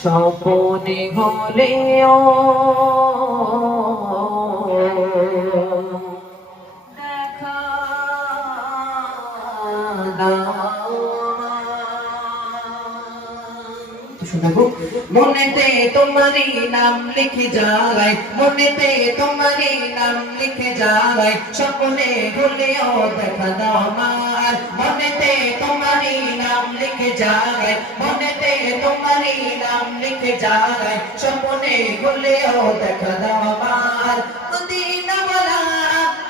স্বপনে হলেও দেখা দাও শোনাবো মনেতে তোমারই নাম লিখে যায় মনেতে তোমারই নাম লিখে যায় স্বপ্নে হলেও দেখা দাও আমার মনেতে তোমারই নাম লিখে যায় মনেতে তোমারই নাম লিখে যায় স্বপ্নে হলেও দেখা দাও আমার মদিনা ওয়ালা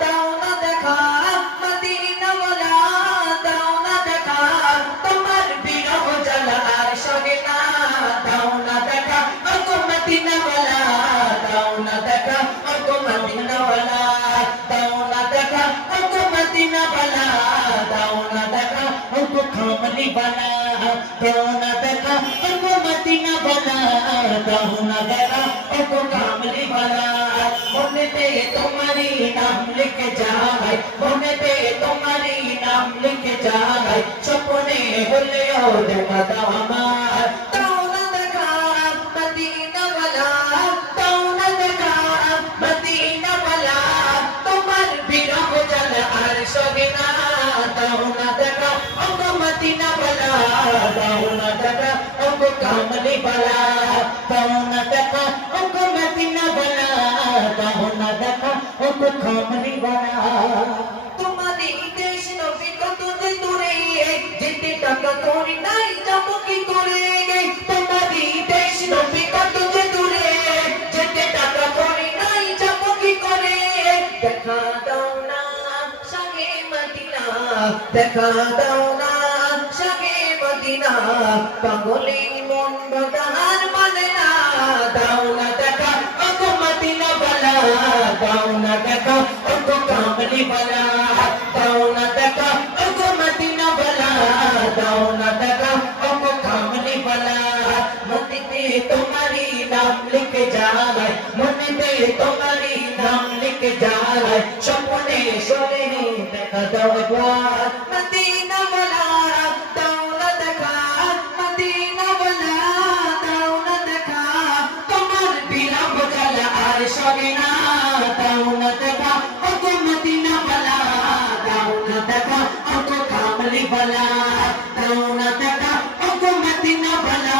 দাও না দেখা মদিনা ওয়ালা দাও না দেখা তোমার বিরহ জ্বালা আর সহে না দাও না দেখা ওগো মদিনা ওয়ালা দাও না দেখা ওগো মদিনা ওয়ালা দাও না দেখা ওগো মদিনা ওয়ালা দাও না দেখা ওগো কামলি ওয়ালা দাও না দেখা ওগো মদিনা ওয়ালা দাও না দেখা ওগো কামলি ওয়ালা মনেতে তোমারই নাম লিখে যায় মনেতে তোমারই নাম লিখে যায় স্বপ্নে হলেও দেখা দাও আমার দাও না দেখা মদিনা ওয়ালা দাও না দেখা মদিনা ওয়ালা তোমার বিরহ জ্বালা আর সহে না দাও না দেখা ওগো মদিনা ওয়ালা দাও না দেখা ওগো কামলি ওয়ালা দাও না দেখা ওগো মদিনা ওয়ালা দাও না দেখা ওগো কামলি ওয়ালা তোমারই দেশ নবী কত যে দূরে যেতে টাকা করি নাই যাবো কি করে তোমারই দেশ নবী কত যে দূরে যেতে টাকা করি নাই যাবো কি করে দেখা দাও না শাহে মদিনা দেখা দাও না শাহে মদিনা পাগলি মন বদার মানে না দাও না দেখা ওগো মদিনা ওয়ালা দাও না দেখা ওগো কামলি ওয়ালা দাও না দেখা ওগো মদিনা ওয়ালা দাও না দেখা ওগো কামলি ওয়ালা মনেতে তোমারই নাম লিখে যায় মনেতে তোমারই নাম লিখে যায় স্বপ্নে সরে দেখা দাও একবার মদিনা ওয়ালা দাও না দেখা মদিনা ওয়ালা দাও না দেখা তোমার বিরহ জ্বালা আর সহে না দাও না দেখা ওগো মদিনা ওয়ালা দাও না দেখা ওগো কামলি ওয়ালা দাও না দেখা ওগো মদিনা ওয়ালা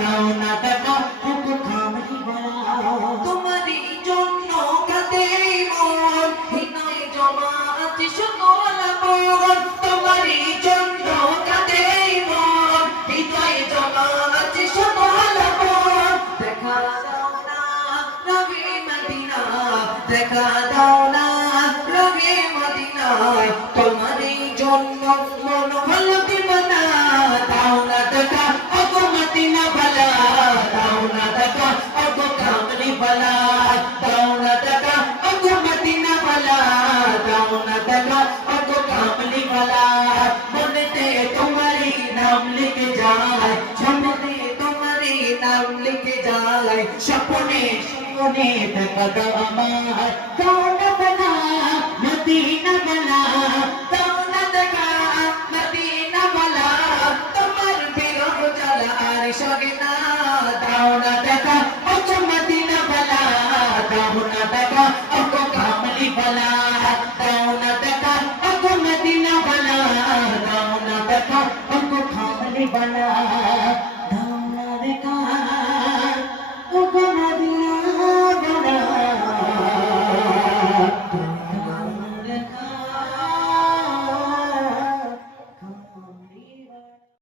দাও না দেখা ওগো কামলি ওয়ালা তোমারই জন্য কাঁদে মন হৃদয় জমা আছে সকল মন তোমারই জন্য কাঁদে মন হৃদয় জমা আছে সকল মন দেখা দাও না রবে মদিনা দেখা দাও না রবে মদিনা তোমারই জন্য মন হলো দিবানা দাও না দেখা ওগো মদিনা ওয়ালা দাও না দেখা ওগো কামলি ওয়ালা দাও না দেখা ওগো মদিনা ওয়ালা দাও না দেখা ওগো কামলি ওয়ালা মনেতে তোমারই নাম লিখে যায় স্বপ্নে তোমারই নাম লিখে যায় স্বপ্নে স্বপ্নে দেখা দাও আমার দাও না দেখা মদিনা ওয়ালা